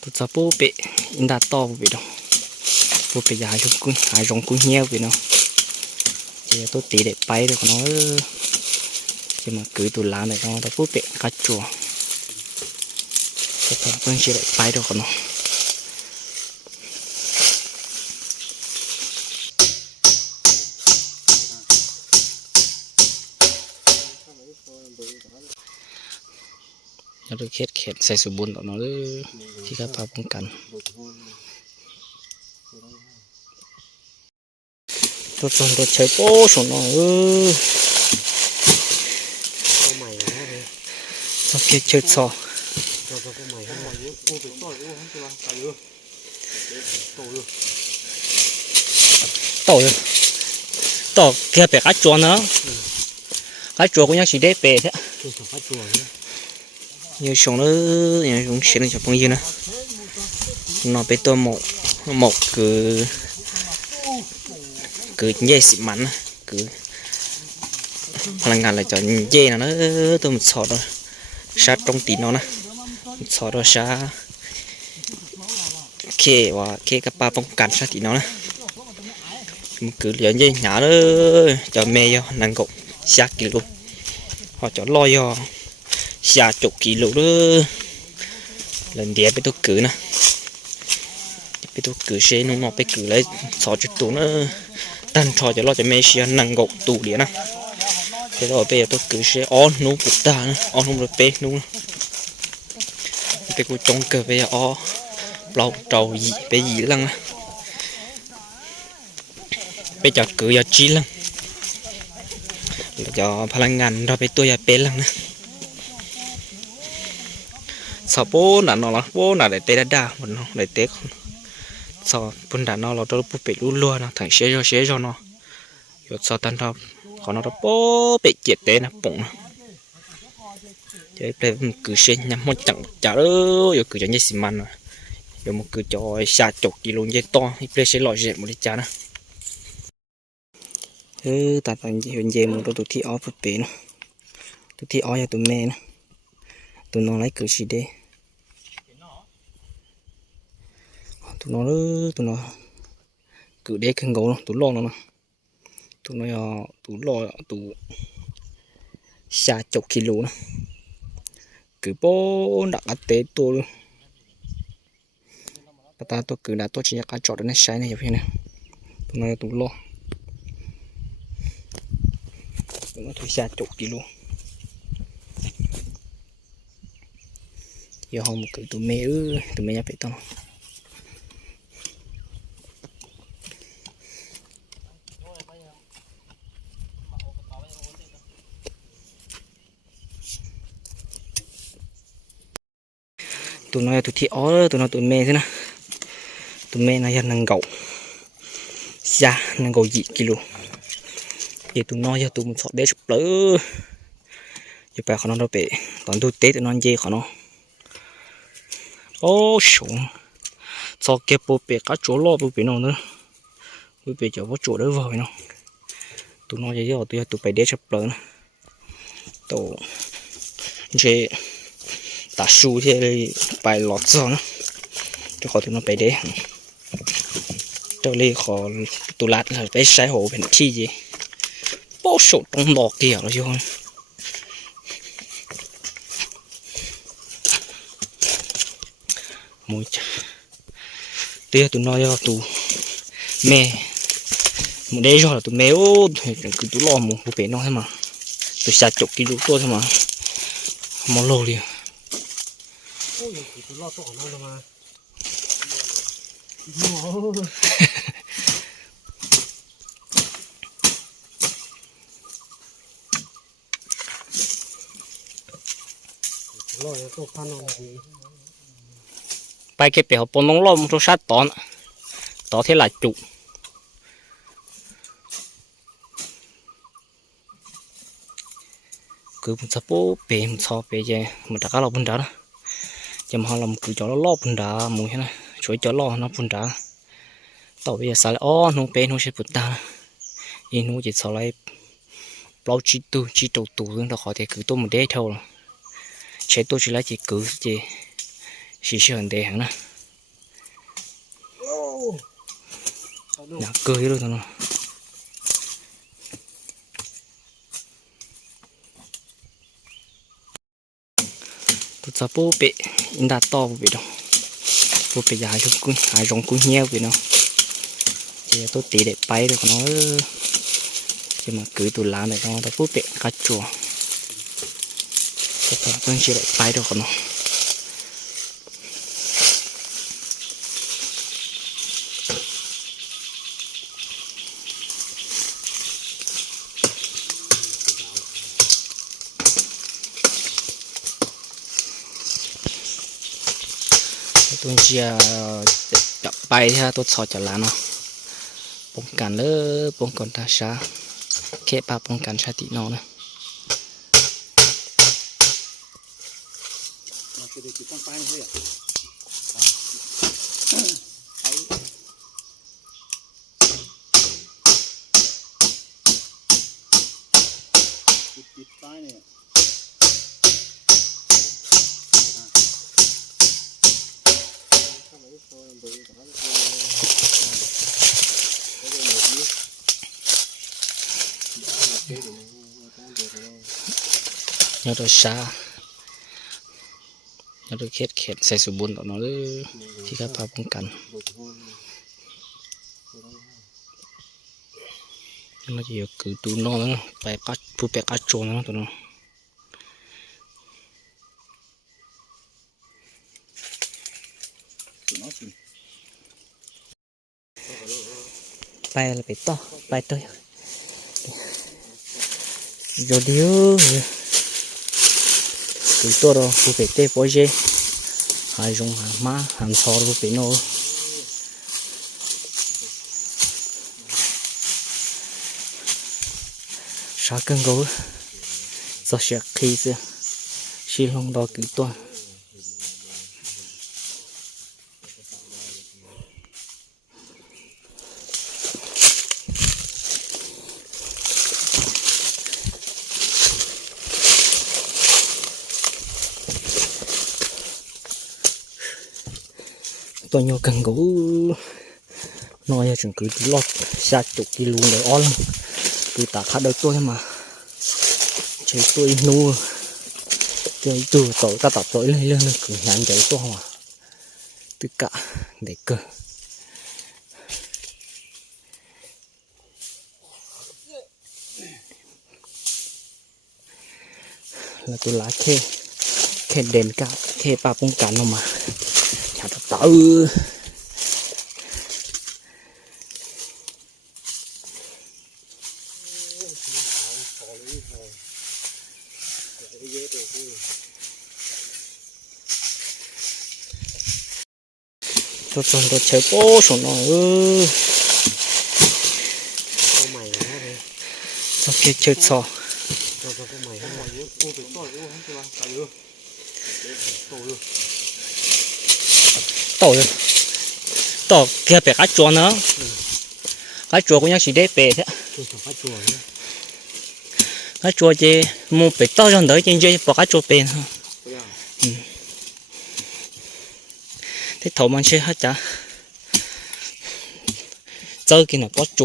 tôi cho bố bệ in đã to bố đâu. Bố bệ dài trong cũng dài rộng cũng nheo bệ nó thì tôi tí để bay được nó. Chỉ mà cứ tụi lá này nó tôi bố bệ cá chùa tôi phải vẫn chỉ để bay được nó. Nó เข็ดใส่สุบุญออกเนาะที่ครับพาป้องกันรถชนรถใช้โป้ชนเนาะเออสับเข็ดเชิดซอต่อเลยต่อแค่เป็กัดจวนเนาะกัดจวนก็ยังสีได้เปรตแท้ มันสอดเลยชาเคว่าเคกับปลาป้องกันชาตีนเอานะมันคือเหลือเย่หนาเลยจะเมย์นังกบชากิโลhọ cho lo yo xa chục kilo đó lần đĩa bị tôi cử nè bị tôi cử xe nó nó bị cử lấy sáu chục tủ nữa tan trò cho lo cho mấy xe năng gục tủ đĩa nè thế rồi bây giờ tôi cử xe on nó bụt ta nữa on không được bê nó bây giờ trông cờ bây giờ o lâu trầu gì bây gì lăng nè bây giờ cử giờ chi lăng จะพลังงานเราไปตัวใหญ่เป็นลังนะ สปูนันนอละปูนันได้เตะด่าบนเนาะได้เตะสอปุ่นดานนอเราต้องปุ๊บไปลุลัวนะถังเชี่ยเชี่ยเนาะยศสอตันทอขอเราต้องปุ๊บไปเจ็ดเตะนะปุ่งเดี๋ยวไปคือเชี่ยนะมันจังจ้าเอออยู่คือจะยี่สิมันนะอยู่มึงคือจอยชาจกกิโลยี่ต่อให้เปรี้ยวเชี่อเจ็ดหมดเลยจ้านะเออตัตอนเย็นเย็นมันเราตุวที่ออฟปุ่บไปเนตุวที่ออฟอย่างตัวแม่นะตัวนอนไล่คือชีเด้ tụi nó tụi nó cứ đế cái gấu tụi lo nó tụi nó ờ, tụi lo, tụi xa chục kilo nó. Cứ bố đặt ở tế tôi bà ta tôi cứ đã tôi chỉ nhắc cá chọt nó sai này vậy nè tụi nó, tụi lo. Tụi nó thôi xa chục kg giờ hôm cứ tụi mẹ ư, tụi mẹ nhập về tao. Tụi nó tụi thiệt ó tụi nó tụi mẹ thế nè tụi mẹ nó dân năng gậu xa dạ, năng gậu dị kilo giờ tụi nó giờ tụi mình sọt đế sụp lỡ. Giờ bà nó đâu bể. Toàn tụi tết tụi nó dê khó nó. Ô xuống cho cái bộ bể cá chỗ lo bộ bể nó nữa. Bộ bể chỗ có chỗ đỡ vòi nó. Tụi nó giờ giờ tụi tụi bể đế sụp lỡ nữa. Tổ. Chế ta su thế bài lọt cho nó cho họ tụi nó phải đế cho lên họ tụi lát là phải sai hộ bên chi gì bó sổ trong lò kìa rồi chứ không mùi chà tia tụi nó cho tụ mẹ một đế rồi là tụi mẹ ô cứ tụi lo một một bể nó thế mà tụi xa chục kilo tôi thôi mà một lô liền ô giờ chỉ tôi lo tỏi nó thôi mà lo cho tôi phan nó gì ไโอ้ยติดรอดตัวออกมามาลอยตัวพานออกดีไปเก็บเปีอวปน้องลมทุกชาติตอนต่อที่หลายจุคือผมจะปูเปลมชอเปลเจมันจะก้าวบนดานะ chấm hoa làm cứ cho nó lo phun đá mù thế này? Chuối cho lo nó phun đá. Tàu bây giờ xài lại, ô nó bé nó sẽ phun đá yên nó chỉ xài lại, bao chít tu chít đầu tu luôn đó khỏi thì cứ tôi một đế thôi chế tôi chỉ là chỉ cứ, chỉ chỉ sườn đế hẳn nè nó cười luôn thằng tôi sẽ bố bệ อินดาต่อไปดองตัไปยายชมกุยหายรองกุยเหี้ยไปเนาะเจ้าตัวตีเด็ดไปเลยขอน้องจะมากือตุล้างเลยน้องแต่พูดเป็กระจัวจะต้องเชื่อด็ไปเลยขอน้อง cung nheo bệ nó thì tôi tí để bay được nó thì mà cứ tụi lá này nó tụi bố bệ cá chùa tôi tôi chỉ để bay được nó tôi chỉ đập bay theo tôi sợ cho lá nó bông cản lỡ bông còn ta xa kẹp ba bông cản xa tí nó nữa Mà cái đấy chỉ tăng tay thôi à? Chụp chụp tay này. Nhớ rồi xa nhớ rồi khét khét xây sụp bùn tụi nó lỡ thì các ba bông cản nó chỉ cứ tụ nó nữa phải cá phụ bẹ cá trộn nó tụi nó Tụi nó chỉ bay là phải to bay tới rồi điếu chúng tôi đó cũng phải tê bó dê. Hai dùng hàng má, hàng xò cũng phải nô sao cơn gấu. Do sẽ khi xưa. Xì lông đó cứ toàn tôi nhau cần gũ nói là chừng cứ lọt, xa chục đi luôn để on cứ tả khá đôi tôi mà. Chơi tôi nu chơi từ tối ta tập tối lên lên, cứ nhắn chơi tôi mà tất cả để cơ. Là tôi lá khe khe đèn cả, khe ba bông cả nó mà chả từ từ tôi chọn tôi chơi bố số nó ư Con mày nó đây. sao kia chơi sò Cho cho con mày không mày nhớ. Ô phải soi ô không cho là phải nhớ. Tổ được tổ tổ kia phải cá chua nữa. Cá chua cũng nhắc chỉ để bể thế. Cá chua chứ mua bể to cho đỡ trên chơi bỏ cá chua bể thôi Thế thế thầu mình chơi hết chả? Chơi kia là có chỉ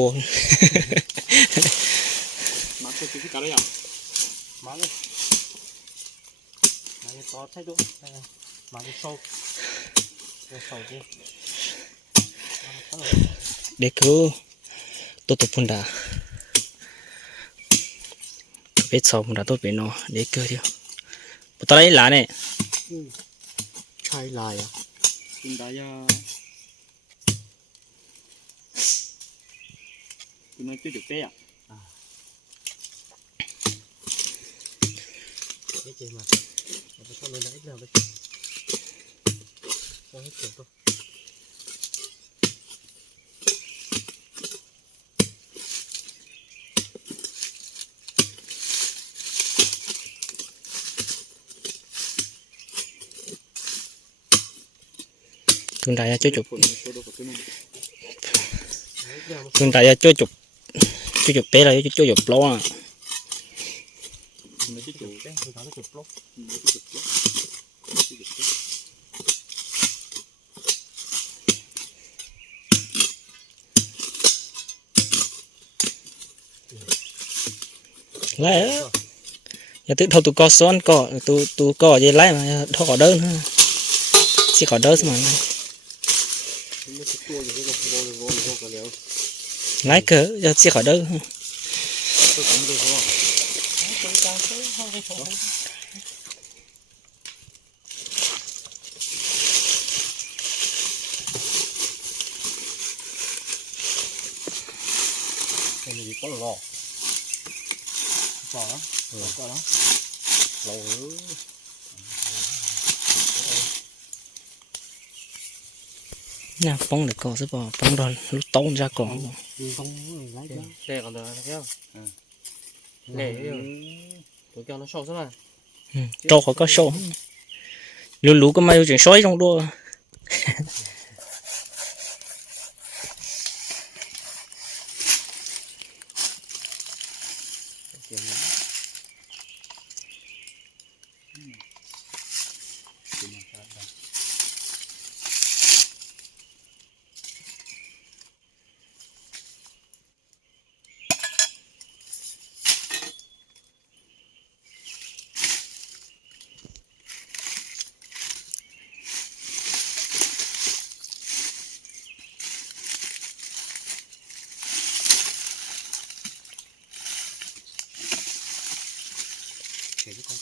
cái đấy à? Má cái to thay độ. Má cái sâu. देखो तो तो पुंडा biết sầu đã tốt bên nó để cười đi bữa tao lấy lá này chai lá à chúng ta ya. Chúng nó chưa được té à cái gì mà? Nó có lấy ít vậy cho hết kiểu thôi. Tuntai aja cukup tuntai aja cukup cukup pe lah cukup plong cukup plong lại á giờ tự thâu tụ co xoắn cỏ tụ tụ cỏ gì lại mà thâu cỏ đơn ha chỉ cỏ đơn mà. Lái chỉ tua cỡ, giờ chỉ cỏ đơn ha. Này. Lò đó. Ừ. Có đó. Lò ứ. nè bông được cỏ sẽ bỏ bông rồi lúc tông ra cỏ không lấy ra. Để còn được không? Để tôi cho nó sâu xuống mà. ừ. trâu khỏi có sâu lú lú có mấy chuyện sói trong đua 开始。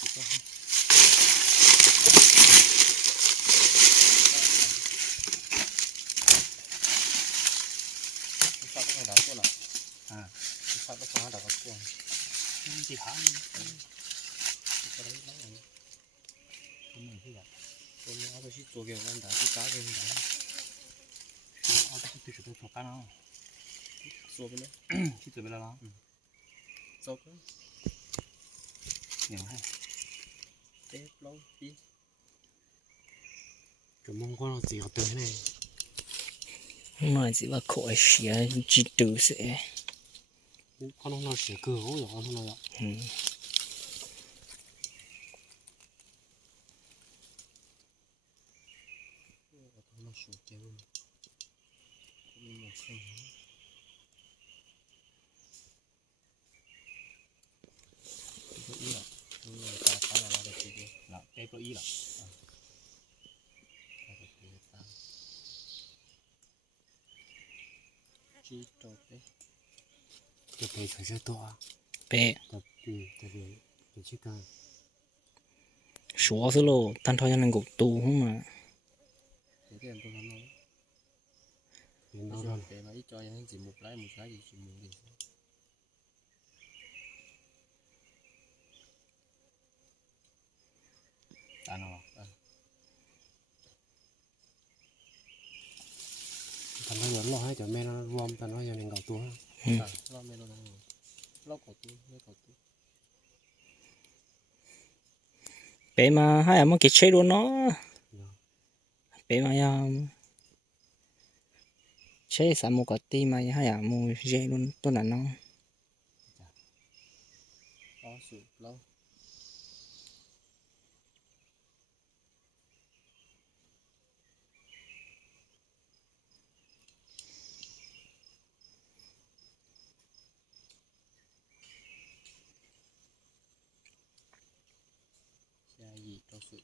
不发打了？嗯，差不多了打个错？你几行？你过来来。我们，去做给我们打，去打给。都做了，去准备了？走。Cái mông con nó chỉ có tới này. Nói gì mà khỏi xía chỉ tự sẽ con nó sẽ cửa rồi con nó ừ. Nó xuống kéo. Nhưng mà không. Cái ý là nhưng mà ta phá là nó được cái gì? Được sẽ to bé thôi cho nên cục tu không mà Thế thì em tôi nói nói. nó nó Bây ra giờ cái mà ít cho những chỉ lái một lái gì chỉ một gì. à nó À. thành nó nhỏ lo hay cho mẹ nó rom thành nó giờ nên gặp tua. À, lo mẹ nó. Lo cổ tu, lo cổ tu. bé mà hai em cái chế luôn nó Dạ. bé mà um, chế sao một cái tí mà hai em mua dễ luôn tôi là nó sụp lâu. Xa gì cho sụp.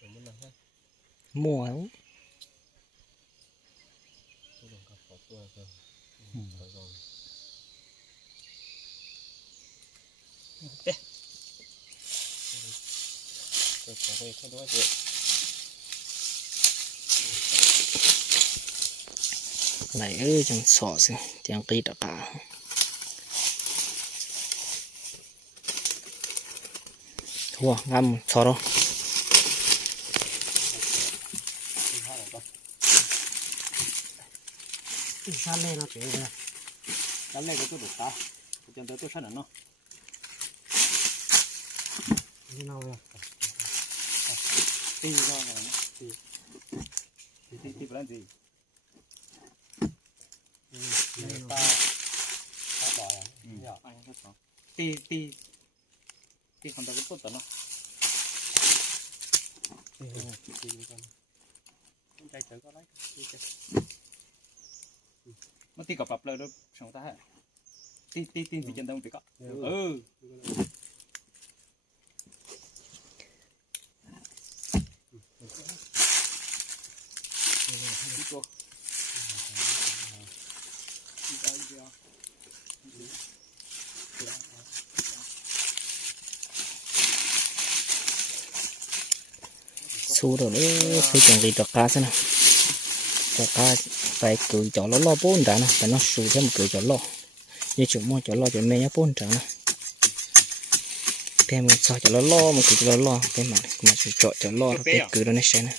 Chuẩn muốn làm sao? mua ấy. Tôi đừng gặp có tua cơ. Ừ. Thôi rồi. Tôi có cái không đó rồi. lại ơi, chẳng sọ gì chẳng kỳ đã cả. Wow ngâm sọ đâu. San lên nó chỉ rồi san lên cái tôi được ta cái chân tới tôi san nó. Như nào vậy? Tin ra rồi. thì thì thì làm gì? Ta ta bỏ nhỏ ai cũng có ti ti. Ti còn đâu có tốt nó thì thì thì con. Trai tới có lấy đi chơi nó ti gặp bập lời đó sống ta ti ti ti thì chân đông thì có ừ ừ đi cô đi ra đi ra su rồi đấy phải chẳng gì cho cá xem nào cho cá phải cử cho nó lo bốn trả nè phải nó su thêm một cử cho lo như chúng mua cho lo cho mẹ bốn trả nè thêm một sao cho nó lo một cử cho nó lo cái mà mà chọn cho lo cái cử đó nó sẽ nè